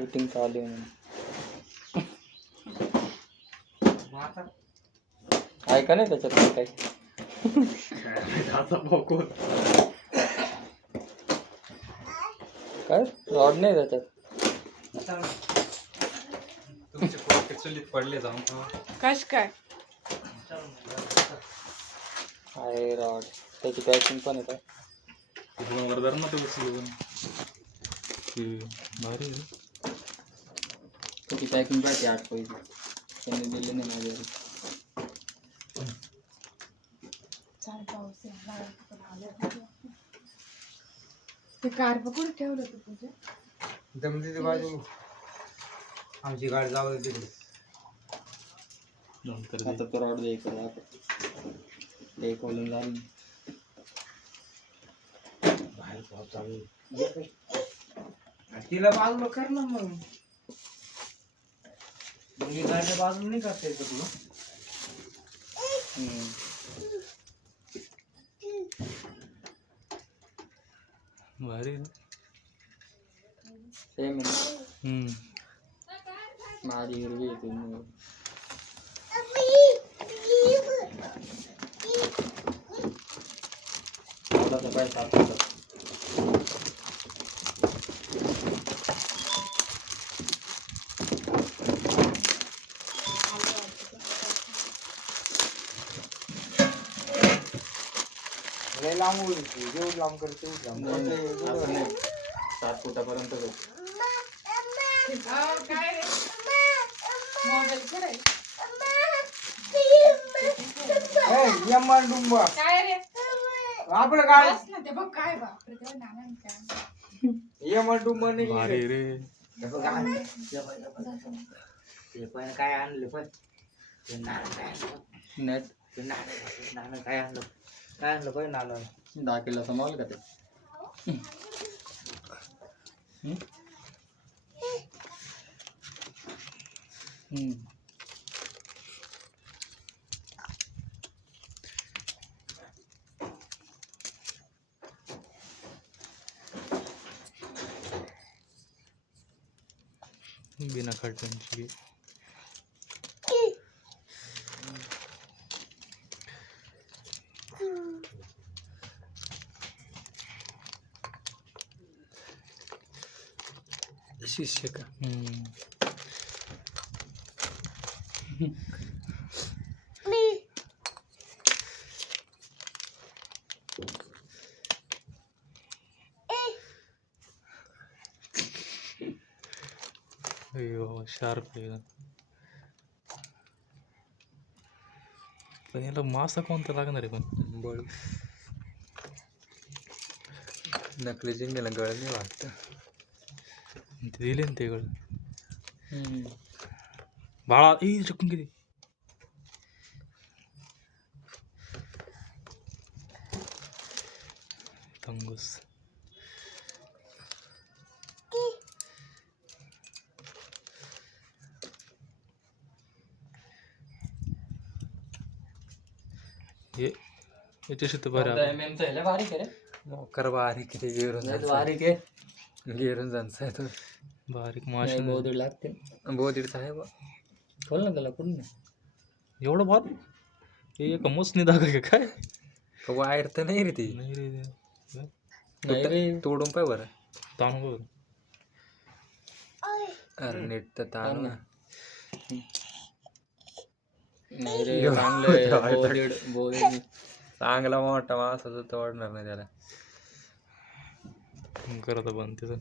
Shooting चालू आहे म्हणून. ऐका नाही त्याच्यात काय काय काय रॉड नाही त्याच्यात. तुमचे पोट चुलीत पडले जाऊन कश काय आहे रॉड, त्याची पॅकिंग पण येत. वरदार ना ते उचलून भारी आहे. त्याची पॅकिंग पाहिजे 8 पैसे त्यांनी दिले नाही माझ्या घरी. ते कार कुठे ठेवलं होतं तुझ्या दमदीची बाजू आमची गाडी जाऊ दे तिकडे. नंतर आता तो रॉड द्यायचा आपण एक वॉल्यूम झाली. बाहेर पाऊस चालू आहे. तिला बाजूला कर ना मग. दोन्ही गाडीच्या बाजूला नाही करता येत तुला. भारी आहे. सेम आहे. हम्म. माझी हिरवी आहे तुम्ही पैसा लय लांब होईल ती. जेवढं लांब कर तेवढं लांब. 7 फुटापर्यंत जाऊ. काय रे मोबाईल कुठे यमन डुंबा काय रे आपलं गाडी बस ना ते बघ काय बापरे तेव्हा नाना काय यमन डुंबा नाही भारी गेले. रे. हे बघ आणलं. ते पण काय आणलं पण ते नाणं काय आणलं. नेट ते नाणं काय आणलं. काय आणलं पण नाणं. 10 किलोचा माल का ते. बिना खड्ड्यांची शिष्य का. अयो शार्प आहे. पण याला मासा कोणता लागणार आहे पण बळ नकली जिंगला गळ नाही वाटतं. ते दिले ना ते गळ बाळा ए चकून किती तंगूस. हे याच्याशी तर बरं बारीक आहे रे. मोकर बारीक किती गिरून बारीक आहे. गिरून जायचं आहे तो. बारीक मासे बहुत लागते. बोधीडचा आहे बा. खोल ना त्याला कुठून एवढं भात हे का मोसनी दागा का काय. वायर तर नाही रे ती. नाही रे नाही रे. तोडून पाय बरं. ताणू बघ. अरे नेट तर ताण ना. नाही रे चांगलं चांगला मोठा मासा तर तोडणार नाही त्याला. करत बंद त्याचं